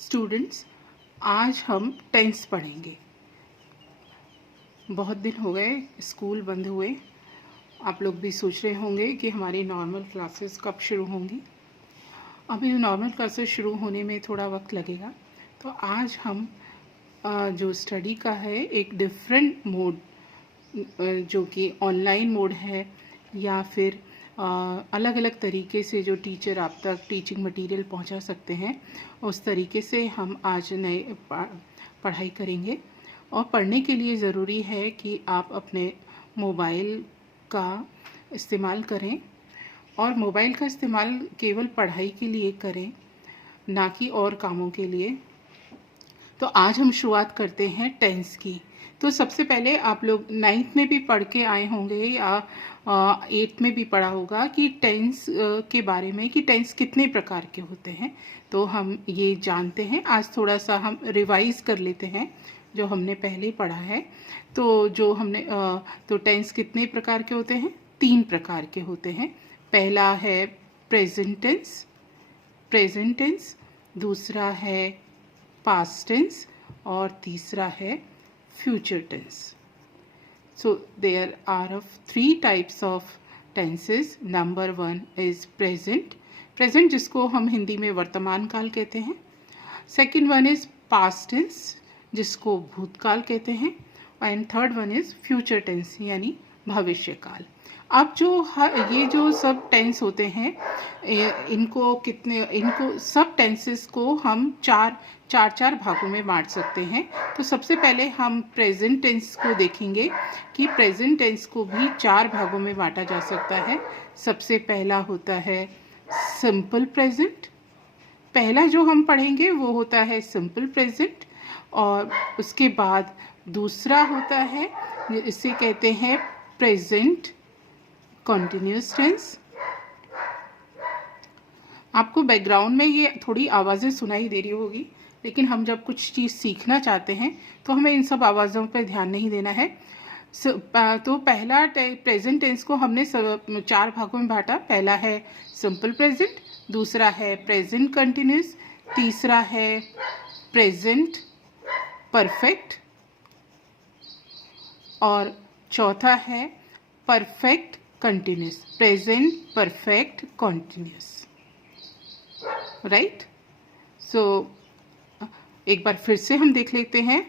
Students, आज हम tense पढ़ेंगे। बहुत दिन हो गए स्कूल बंद हुए। आप लोग भी सोच रहे होंगे कि हमारी नॉर्मल क्लासेस कब शुरू होंगी। अभी नॉर्मल क्लासेस शुरू होने में थोड़ा वक्त लगेगा। तो आज हम जो स्टडी का है एक डिफरेंट मोड, जो कि ऑनलाइन मोड है या फिर अलग अलग तरीके से जो टीचर आप तक टीचिंग मटेरियल पहुंचा सकते हैं, उस तरीके से हम आज नए पढ़ाई करेंगे। और पढ़ने के लिए ज़रूरी है कि आप अपने मोबाइल का इस्तेमाल करें, और मोबाइल का इस्तेमाल केवल पढ़ाई के लिए करें, ना कि और कामों के लिए। तो आज हम शुरुआत करते हैं टेंस की। तो सबसे पहले आप लोग 9th में भी पढ़ के आए होंगे या 8th में भी पढ़ा होगा कि टेंस के बारे में, कि टेंस कितने प्रकार के होते हैं। तो हम ये जानते हैं। आज थोड़ा सा हम रिवाइज कर लेते हैं जो हमने पहले पढ़ा है। तो तो टेंस कितने प्रकार के होते हैं? 3 प्रकार के होते हैं। पहला है प्रेजेंट टेंस, दूसरा है पास्ट टेंस और तीसरा है future tense. So there are of 3 types of tenses. Number 1 is present जिसको हम हिंदी में वर्तमान काल कहते हैं। Second one is past tense जिसको भूतकाल कहते हैं। And third one is future tense यानी भविष्य काल। अब ये जो सब टेंस होते हैं, इनको सब टेंसेस को हम चार भागों में बांट सकते हैं। तो सबसे पहले हम प्रेजेंट टेंस को देखेंगे कि प्रेजेंट टेंस को भी 4 भागों में बांटा जा सकता है। सबसे पहला होता है सिंपल प्रेजेंट। पहला जो हम पढ़ेंगे वो होता है सिंपल प्रेजेंट, और उसके बाद दूसरा होता है, इसे कहते हैं प्रेजेंट कंटिन्यूअस टेंस। आपको बैकग्राउंड में ये थोड़ी आवाज़ें सुनाई दे रही होगी, लेकिन हम जब कुछ चीज़ सीखना चाहते हैं तो हमें इन सब आवाज़ों पर ध्यान नहीं देना है। तो पहला प्रेजेंट टेंस को हमने 4 भागों में बांटा। पहला है सिंपल प्रेजेंट, दूसरा है प्रेजेंट कंटिन्यूअस, तीसरा है प्रेजेंट परफेक्ट, और चौथा है perfect continuous, present perfect continuous. Right. So एक बार फिर से हम देख लेते हैं।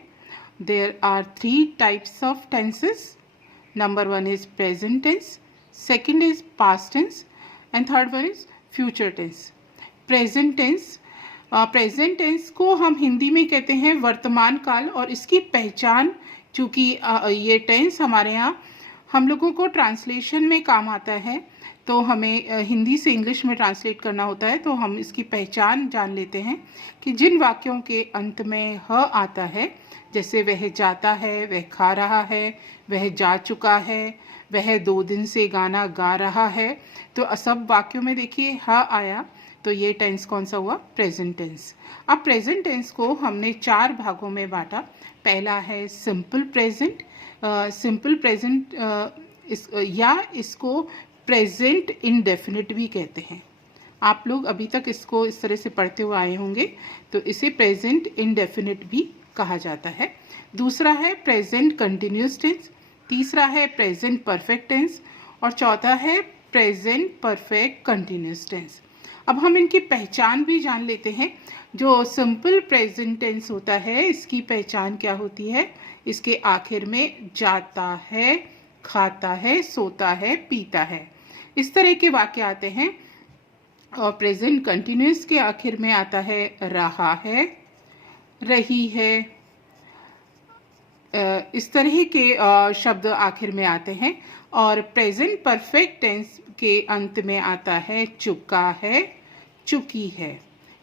There are 3 types of tenses. Number 1 is present tense, second is past tense, and third one is future tense. Present tense को हम हिंदी में कहते हैं वर्तमान काल, और इसकी पहचान, चूँकि ये टेंस हमारे यहाँ हम लोगों को ट्रांसलेशन में काम आता है, तो हमें हिंदी से इंग्लिश में ट्रांसलेट करना होता है। तो हम इसकी पहचान जान लेते हैं कि जिन वाक्यों के अंत में ह आता है, जैसे वह जाता है, वह खा रहा है, वह जा चुका है, वह 2 दिन से गाना गा रहा है, तो सब वाक्यों में देखिए ह आया, तो ये टेंस कौन सा हुआ? Present tense. अब प्रेजेंट टेंस को हमने 4 भागों में बांटा। पहला है सिंपल प्रेजेंट। सिंपल प्रेजेंट या इसको प्रेजेंट इंडेफिनिट भी कहते हैं। आप लोग अभी तक इसको इस तरह से पढ़ते हुए आए होंगे, तो इसे प्रेजेंट इंडेफिनिट भी कहा जाता है। दूसरा है प्रेजेंट कंटिन्यूअस टेंस, तीसरा है प्रेजेंट परफेक्ट टेंस, और चौथा है प्रेजेंट परफेक्ट कंटिन्यूअस टेंस। अब हम इनकी पहचान भी जान लेते हैं। जो सिंपल प्रेजेंट टेंस होता है, इसकी पहचान क्या होती है? इसके आखिर में जाता है, खाता है, सोता है, पीता है, इस तरह के वाक्य आते हैं। और प्रेजेंट कंटिन्यूअस के आखिर में आता है रहा है, रही है, इस तरह के शब्द आखिर में आते हैं। और प्रेजेंट परफेक्ट टेंस के अंत में आता है चुका है, चुकी है।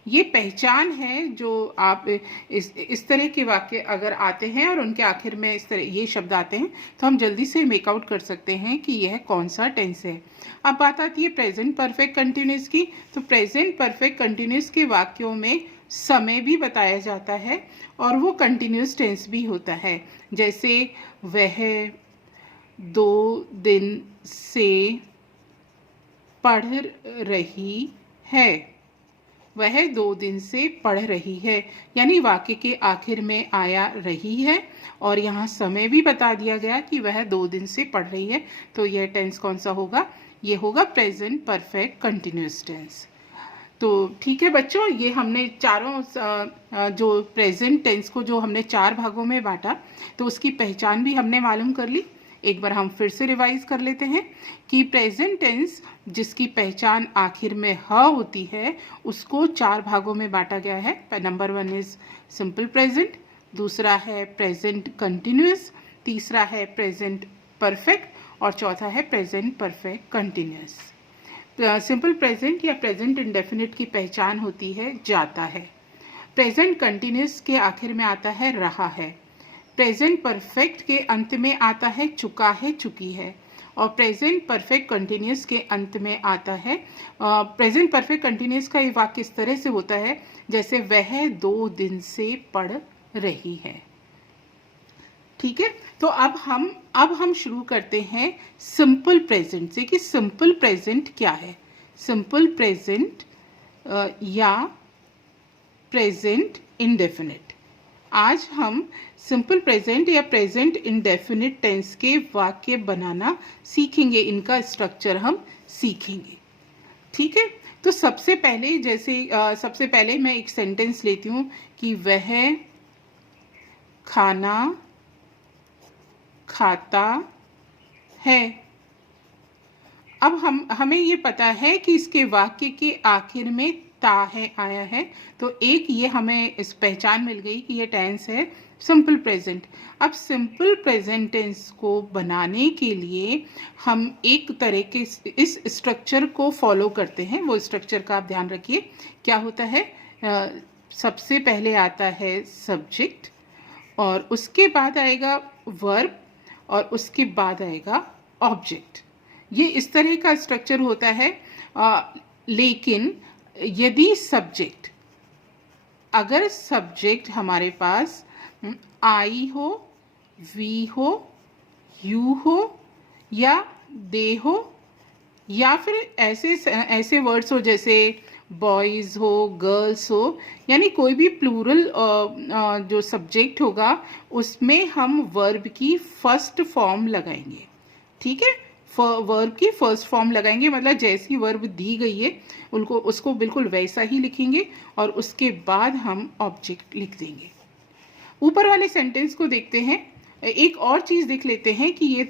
ये पहचान है। जो आप इस तरह के वाक्य अगर आते हैं और उनके आखिर में इस तरह ये शब्द आते हैं, तो हम जल्दी से मेकआउट कर सकते हैं कि यह कौन सा टेंस है। अब बात आती है प्रेजेंट परफेक्ट कंटिन्यूअस की। तो प्रेजेंट परफेक्ट कंटिन्यूअस के वाक्यों में समय भी बताया जाता है, और वो कंटिन्यूअस टेंस भी होता है। जैसे वह 2 दिन से पढ़ रही है, वह 2 दिन से पढ़ रही है, यानी वाक्य के आखिर में आया रही है और यहाँ समय भी बता दिया गया कि वह 2 दिन से पढ़ रही है। तो यह टेंस कौन सा होगा? ये होगा प्रेजेंट परफेक्ट कंटिन्यूअस टेंस। तो ठीक है बच्चों, ये हमने चारों जो प्रेजेंट टेंस को जो हमने 4 भागों में बांटा, तो उसकी पहचान भी हमने मालूम कर ली। एक बार हम फिर से रिवाइज कर लेते हैं कि प्रेजेंट टेंस जिसकी पहचान आखिर में ह होती है उसको 4 भागों में बांटा गया है। नंबर 1 इज सिंपल प्रेजेंट, दूसरा है प्रेजेंट कंटिन्यूअस, तीसरा है प्रेजेंट परफेक्ट और चौथा है present perfect continuous. Simple present या प्रेजेंट इंडेफिनिट की पहचान होती है जाता है। प्रेजेंट कंटिन्यूअस के आखिर में आता है रहा है। प्रेजेंट परफेक्ट के अंत में आता है चुका है, चुकी है। और प्रेजेंट परफेक्ट कंटिन्यूअस के अंत में आता है प्रेजेंट परफेक्ट कंटिन्यूअस का ये वाक्य इस तरह से होता है जैसे वह 2 दिन से पढ़ रही है। ठीक है, तो अब हम शुरू करते हैं सिंपल प्रेजेंट से कि सिंपल प्रेजेंट क्या है। सिंपल प्रेजेंट या प्रेजेंट इंडेफिनिट। आज हम सिंपल प्रेजेंट या प्रेजेंट इंडेफिनिट टेंस के वाक्य बनाना सीखेंगे, इनका स्ट्रक्चर हम सीखेंगे। ठीक है, तो सबसे पहले मैं एक सेंटेंस लेती हूँ कि वह खाना खाता है। अब हमें ये पता है कि इसके वाक्य के आखिर में ता है आया है, तो एक ये हमें इस पहचान मिल गई कि ये टेंस है सिंपल प्रेजेंट। अब सिंपल प्रेजेंट टेंस को बनाने के लिए हम एक तरह के इस स्ट्रक्चर को फॉलो करते हैं। वो स्ट्रक्चर का आप ध्यान रखिए क्या होता है। सबसे पहले आता है सब्जेक्ट और उसके बाद आएगा वर्ब और उसके बाद आएगा ऑब्जेक्ट। ये इस तरह का स्ट्रक्चर होता है। लेकिन यदि अगर सब्जेक्ट हमारे पास आई हो, वी हो, यू हो या दे हो या फिर ऐसे वर्ड्स हो जैसे बॉयज़ हो, गर्ल्स हो, यानी कोई भी प्लूरल जो सब्जेक्ट होगा उसमें हम वर्ब की फर्स्ट फॉर्म लगाएंगे। ठीक है, वर्ब की फर्स्ट फॉर्म लगाएंगे, मतलब जैसी वर्ब दी गई है उसको बिल्कुल वैसा ही लिखेंगे और उसके बाद हम ऑब्जेक्ट लिख देंगे। ऊपर वाले सेंटेंस को देखते हैं। एक और चीज़ देख लेते हैं कि ये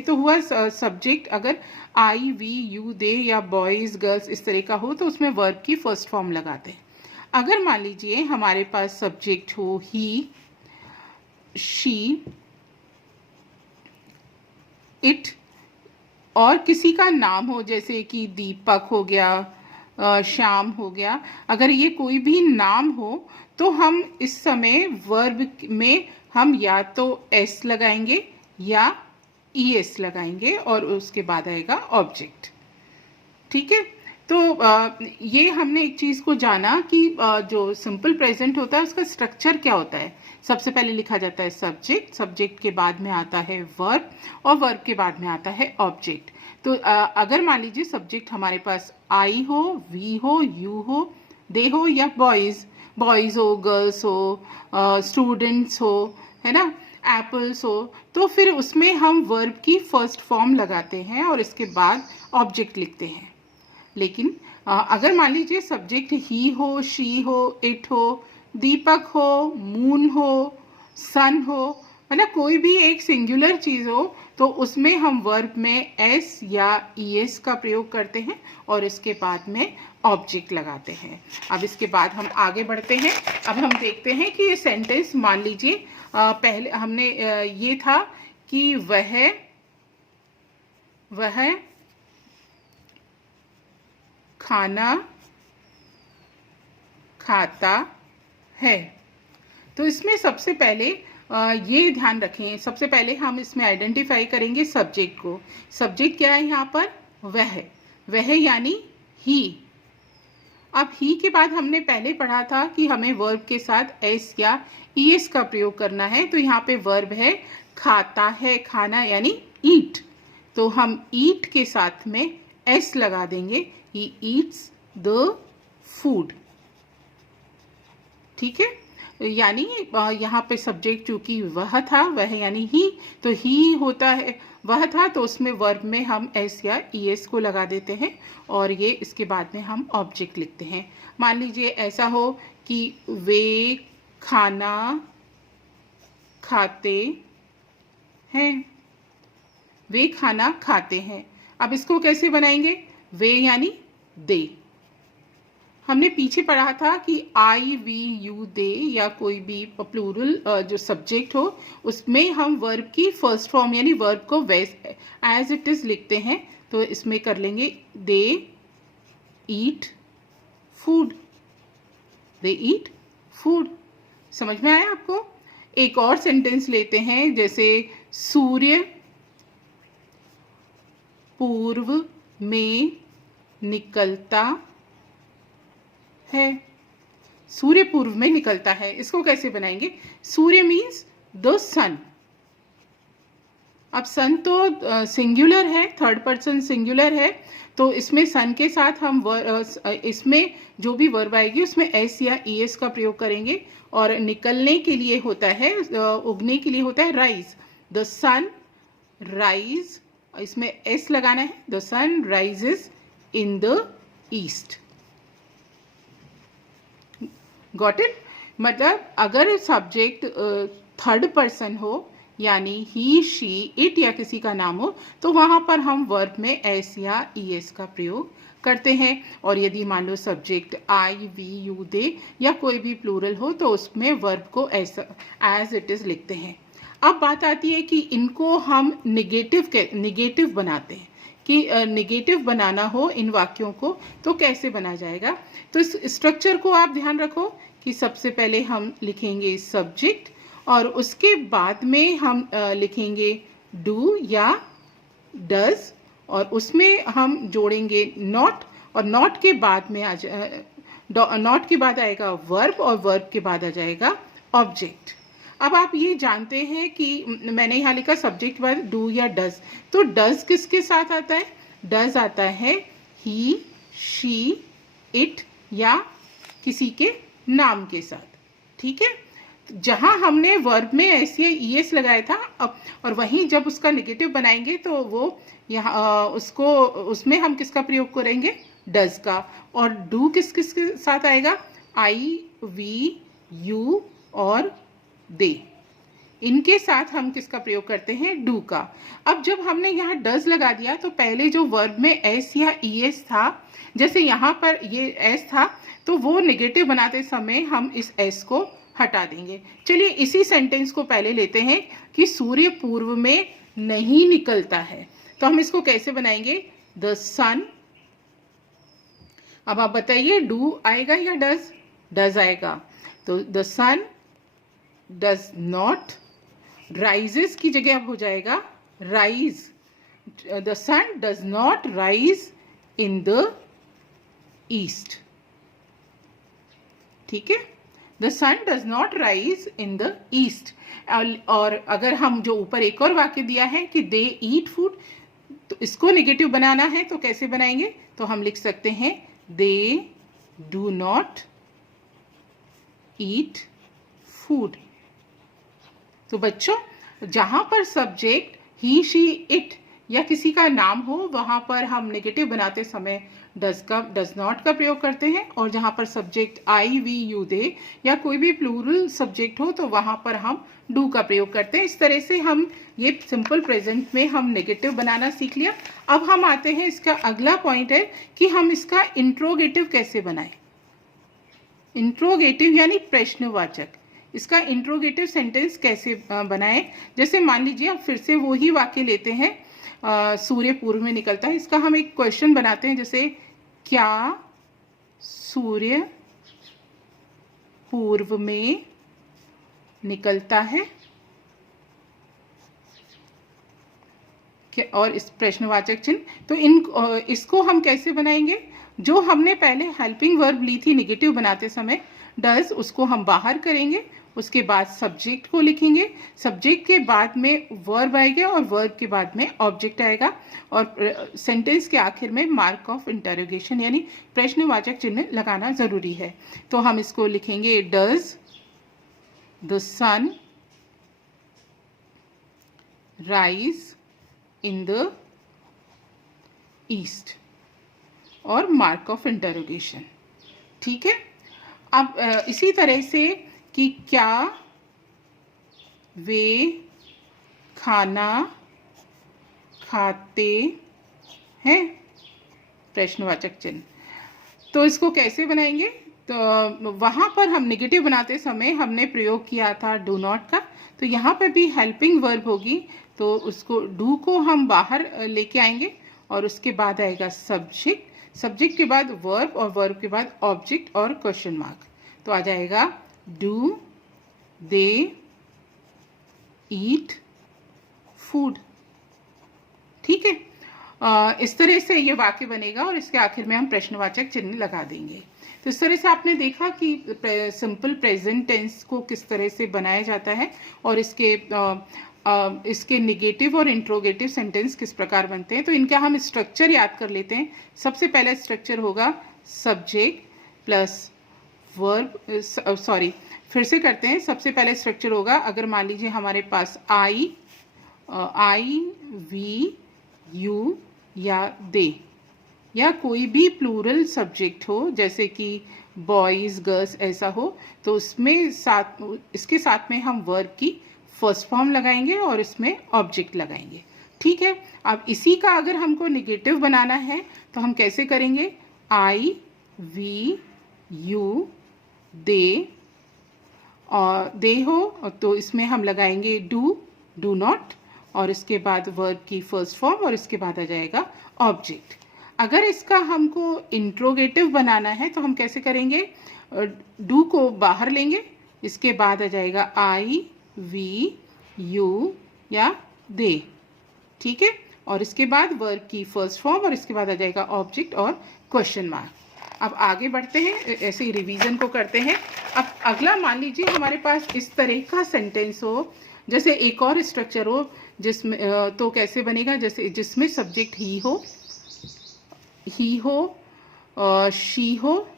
तो हुआ सब्जेक्ट। अगर आई, वी, यू, दे या बॉयज़, गर्ल्स इस तरह का हो तो उसमें वर्ब की फर्स्ट फॉर्म लगाते हैं। अगर मान लीजिए हमारे पास सब्जेक्ट हो ही, शी, इट और किसी का नाम हो जैसे कि दीपक हो गया, श्याम हो गया, अगर ये कोई भी नाम हो तो हम इस समय वर्ब में हम या तो एस लगाएंगे या ईएस लगाएंगे और उसके बाद आएगा ऑब्जेक्ट। ठीक है, तो ये हमने एक चीज़ को जाना कि जो सिंपल प्रेजेंट होता है उसका स्ट्रक्चर क्या होता है। सबसे पहले लिखा जाता है सब्जेक्ट, सब्जेक्ट के बाद में आता है वर्ब और वर्ब के बाद में आता है ऑब्जेक्ट। तो अगर मान लीजिए सब्जेक्ट हमारे पास आई हो, वी हो, यू हो, दे हो या बॉयज़ हो, गर्ल्स हो, स्टूडेंट्स हो, है ना, एप्पल्स हो, तो फिर उसमें हम वर्ब की फर्स्ट फॉर्म लगाते हैं और इसके बाद ऑब्जेक्ट लिखते हैं। लेकिन अगर मान लीजिए सब्जेक्ट ही हो, शी हो, इट हो, दीपक हो, मून हो, सन हो, मतलब कोई भी एक सिंगुलर चीज़ हो तो उसमें हम वर्ब में एस या ईएस का प्रयोग करते हैं और इसके बाद में ऑब्जेक्ट लगाते हैं। अब इसके बाद हम आगे बढ़ते हैं। अब हम देखते हैं कि ये सेंटेंस, मान लीजिए पहले हमने ये था कि वह खाना खाता है। तो इसमें सबसे पहले ये ध्यान रखें, सबसे पहले हम इसमें आइडेंटिफाई करेंगे सब्जेक्ट को। सब्जेक्ट क्या है यहाँ पर? वह यानी ही। अब ही के बाद हमने पहले पढ़ा था कि हमें वर्ब के साथ एस या ईएस का प्रयोग करना है। तो यहाँ पे वर्ब है खाता है, खाना यानी ईट, तो हम ईट के साथ में एस लगा देंगे। He eats the food. ठीक है, यानी यहाँ पे सब्जेक्ट चूंकि वह था, वह यानी ही, तो ही होता है, वह था, तो उसमें वर्ब में हम एस या ईएस को लगा देते हैं और ये इसके बाद में हम ऑब्जेक्ट लिखते हैं। मान लीजिए ऐसा हो कि वे खाना खाते हैं, वे खाना खाते हैं। अब इसको कैसे बनाएंगे? वे यानी दे। हमने पीछे पढ़ा था कि आई वी यू दे या कोई भी प्लूरल जो सब्जेक्ट हो उसमें हम वर्ब की फर्स्ट फॉर्म यानी वर्ब को वैसे एज इट इज लिखते हैं। तो इसमें कर लेंगे दे ईट फूड, दे ईट फूड। समझ में आया आपको? एक और सेंटेंस लेते हैं, जैसे सूर्य पूर्व में निकलता है, सूर्य पूर्व में निकलता है। इसको कैसे बनाएंगे? सूर्य मीन्स द सन। अब सन तो सिंगुलर है, थर्ड पर्सन सिंगुलर है, तो इसमें सन के साथ हम इसमें जो भी वर्ब आएगी उसमें एस या ईएस का प्रयोग करेंगे। और निकलने के लिए होता है, उगने के लिए होता है राइज। द सन राइज, इसमें एस लगाना है। The sun rises in the east. Got it? मतलब अगर सब्जेक्ट थर्ड पर्सन हो यानी ही शी इट या किसी का नाम हो तो वहां पर हम वर्ब में एस या ईएस का प्रयोग करते हैं। और यदि मान लो subject I we you they या कोई भी प्लूरल हो तो उसमें वर्ब को एज इट इज लिखते हैं। अब बात आती है कि इनको हम निगेटिव बनाते हैं कि निगेटिव बनाना हो इन वाक्यों को तो कैसे बना जाएगा। तो इस स्ट्रक्चर को आप ध्यान रखो कि सबसे पहले हम लिखेंगे सब्जेक्ट और उसके बाद में हम लिखेंगे डू या डज और उसमें हम जोड़ेंगे नॉट और नॉट के बाद में नॉट के बाद आएगा वर्ब और वर्ब के बाद आ जाएगा ऑब्जेक्ट। अब आप ये जानते हैं कि मैंने यहाँ लिखा सब्जेक्ट वर्ब डू या डज, तो डज किसके साथ आता है? डज आता है ही शी इट या किसी के नाम के साथ। ठीक है, जहां हमने वर्ब में एस या ईएस लगाया था अब, और वहीं जब उसका नेगेटिव बनाएंगे तो वो यहाँ उसमें हम किसका प्रयोग करेंगे? डज का। और डू किसके साथ आएगा? आई वी यू और दे, इनके साथ हम किसका प्रयोग करते हैं? डू का। अब जब हमने यहाँ डज लगा दिया तो पहले जो वर्ब में एस या ईएस था, जैसे यहाँ पर ये एस था तो वो नेगेटिव बनाते समय हम इस एस को हटा देंगे। चलिए इसी सेंटेंस को पहले लेते हैं कि सूर्य पूर्व में नहीं निकलता है, तो हम इसको कैसे बनाएंगे? द सन। अब आप बताइए डू आएगा या डज? डज आएगा। तो the sun does not, rises की जगह अब हो जाएगा rise. The sun does not rise in the east. ठीक है, the sun does not rise in the east. और अगर हम जो ऊपर एक और वाक्य दिया है कि दे ईट फूड, तो इसको नेगेटिव बनाना है तो कैसे बनाएंगे? तो हम लिख सकते हैं they do not eat food. तो बच्चों जहां पर सब्जेक्ट ही शी इट या किसी का नाम हो वहां पर हम नेगेटिव बनाते समय डज नॉट का प्रयोग करते हैं, और जहां पर subject I we you they या कोई भी प्लूरल सब्जेक्ट हो तो वहां पर हम डू का प्रयोग करते हैं। इस तरह से हम ये सिंपल प्रेजेंट में हम नेगेटिव बनाना सीख लिया। अब हम आते हैं, इसका अगला पॉइंट है कि हम इसका इंट्रोगेटिव कैसे बनाएं। इंट्रोगेटिव यानी प्रश्नवाचक। इसका इंट्रोगेटिव सेंटेंस कैसे बनाएं? जैसे मान लीजिए आप फिर से वही वाक्य लेते हैं, सूर्य पूर्व में निकलता है। इसका हम एक क्वेश्चन बनाते हैं, जैसे क्या सूर्य पूर्व में निकलता है? और इस प्रश्नवाचक चिन्ह, तो इसको हम कैसे बनाएंगे? जो हमने पहले हेल्पिंग वर्ब ली थी नेगेटिव बनाते समय डज, उसको हम बाहर करेंगे उसके बाद सब्जेक्ट को लिखेंगे, सब्जेक्ट के बाद में वर्ब आएगा और वर्ब के बाद में ऑब्जेक्ट आएगा और सेंटेंस के आखिर में मार्क ऑफ इंटरोगेशन यानी प्रश्नवाचक चिन्ह लगाना ज़रूरी है। तो हम इसको लिखेंगे does the sun rise in the east और मार्क ऑफ इंटरोगेशन। ठीक है। अब इसी तरह से कि क्या वे खाना खाते हैं, प्रश्नवाचक चिन्ह। तो इसको कैसे बनाएंगे? तो वहाँ पर हम नेगेटिव बनाते समय हमने प्रयोग किया था डू नॉट का, तो यहाँ पे भी हेल्पिंग वर्ब होगी, तो उसको डू को हम बाहर लेके आएंगे और उसके बाद आएगा सब्जेक्ट, सब्जेक्ट के बाद वर्ब और वर्ब के बाद ऑब्जेक्ट और क्वेश्चन मार्क। तो आ जाएगा डू दे ईट फूड। ठीक है। इस तरह से ये वाक्य बनेगा और इसके आखिर में हम प्रश्नवाचक चिन्ह लगा देंगे। तो इस तरह से आपने देखा कि सिंपल प्रेजेंट टेंस को किस तरह से बनाया जाता है और इसके निगेटिव और इंट्रोगेटिव सेंटेंस किस प्रकार बनते हैं। तो इनका हम स्ट्रक्चर याद कर लेते हैं। सबसे पहला स्ट्रक्चर होगा सब्जेक्ट प्लस वर्ब, फिर से करते हैं। सबसे पहले स्ट्रक्चर होगा, अगर मान लीजिए हमारे पास आई, वी, यू या दे या कोई भी प्लूरल सब्जेक्ट हो, जैसे कि बॉयज गर्ल्स ऐसा हो, तो इसके साथ में हम वर्ब की फर्स्ट फॉर्म लगाएंगे और इसमें ऑब्जेक्ट लगाएंगे। ठीक है। अब इसी का अगर हमको निगेटिव बनाना है तो हम कैसे करेंगे? आई, वी, यू, दे और दे हो तो इसमें हम लगाएंगे डू, डू नॉट और इसके बाद वर्ब की फर्स्ट फॉर्म और इसके बाद आ जाएगा ऑब्जेक्ट। अगर इसका हमको इंट्रोगेटिव बनाना है तो हम कैसे करेंगे? डू को बाहर लेंगे, इसके बाद आ जाएगा आई, वी, यू या दे। ठीक है। और इसके बाद वर्ब की फर्स्ट फॉर्म और इसके बाद आ जाएगा ऑब्जेक्ट और क्वेश्चन मार्क। अब आगे बढ़ते हैं, ऐसे ही रिवीजन को करते हैं। अब अगला मान लीजिए हमारे पास इस तरह का सेंटेंस हो, जैसे एक और स्ट्रक्चर हो जिसमें तो कैसे बनेगा? जैसे जिसमें सब्जेक्ट ही हो, शी हो,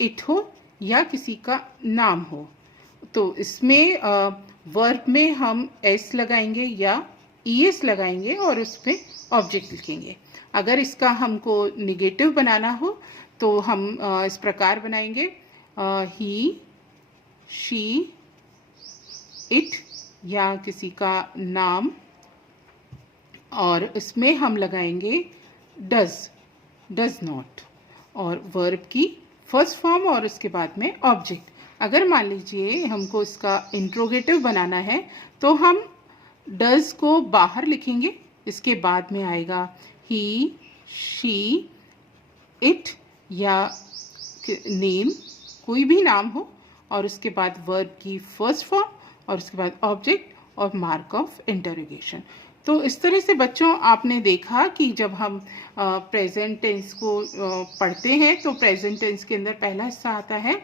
इट हो या किसी का नाम हो। तो इसमें वर्ब में हम एस लगाएंगे या ईएस लगाएंगे और उसमें ऑब्जेक्ट लिखेंगे। अगर इसका हमको निगेटिव बनाना हो तो हम इस प्रकार बनाएंगे, ही, शी, इट या किसी का नाम और इसमें हम लगाएंगे डज, डज नॉट और वर्ब की फर्स्ट फॉर्म और उसके बाद में ऑब्जेक्ट। अगर मान लीजिए हमको इसका इंट्रोगेटिव बनाना है तो हम डज को बाहर लिखेंगे, इसके बाद में आएगा ही, शी, इट या नेम, कोई भी नाम हो और उसके बाद वर्ब की फर्स्ट फॉर्म और उसके बाद ऑब्जेक्ट और मार्क ऑफ इंटरोगेशन। तो इस तरह से बच्चों आपने देखा कि जब हम प्रेजेंट टेंस को पढ़ते हैं तो प्रेजेंट टेंस के अंदर पहला हिस्सा आता है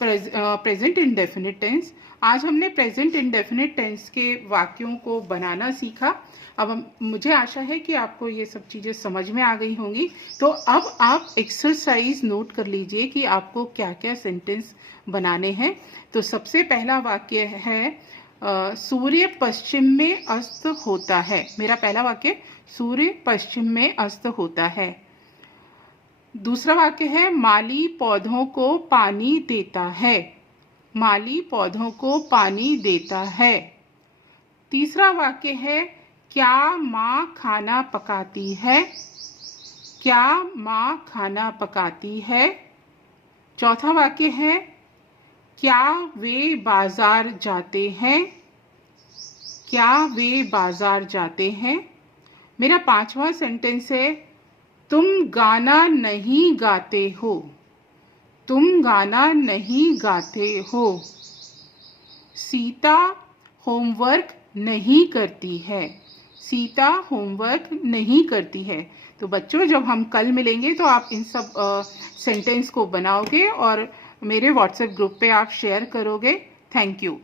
प्रेजेंट इंडेफिनिट टेंस। आज हमने प्रेजेंट इंडेफिनिट टेंस के वाक्यों को बनाना सीखा। अब मुझे आशा है कि आपको ये सब चीज़ें समझ में आ गई होंगी। तो अब आप एक्सरसाइज नोट कर लीजिए कि आपको क्या क्या सेंटेंस बनाने हैं। तो सबसे पहला वाक्य है सूर्य पश्चिम में अस्त होता है। मेरा पहला वाक्य सूर्य पश्चिम में अस्त होता है। दूसरा वाक्य है माली पौधों को पानी देता है। माली पौधों को पानी देता है। तीसरा वाक्य है क्या माँ खाना पकाती है। क्या माँ खाना पकाती है। चौथा वाक्य है क्या वे बाजार जाते हैं। क्या वे बाजार जाते हैं। मेरा पांचवा सेंटेंस है तुम गाना नहीं गाते हो। तुम गाना नहीं गाते हो। सीता होमवर्क नहीं करती है। सीता होमवर्क नहीं करती है। तो बच्चों जब हम कल मिलेंगे तो आप इन सब सेंटेंस को बनाओगे और मेरे व्हाट्सएप ग्रुप पे आप शेयर करोगे। Thank you.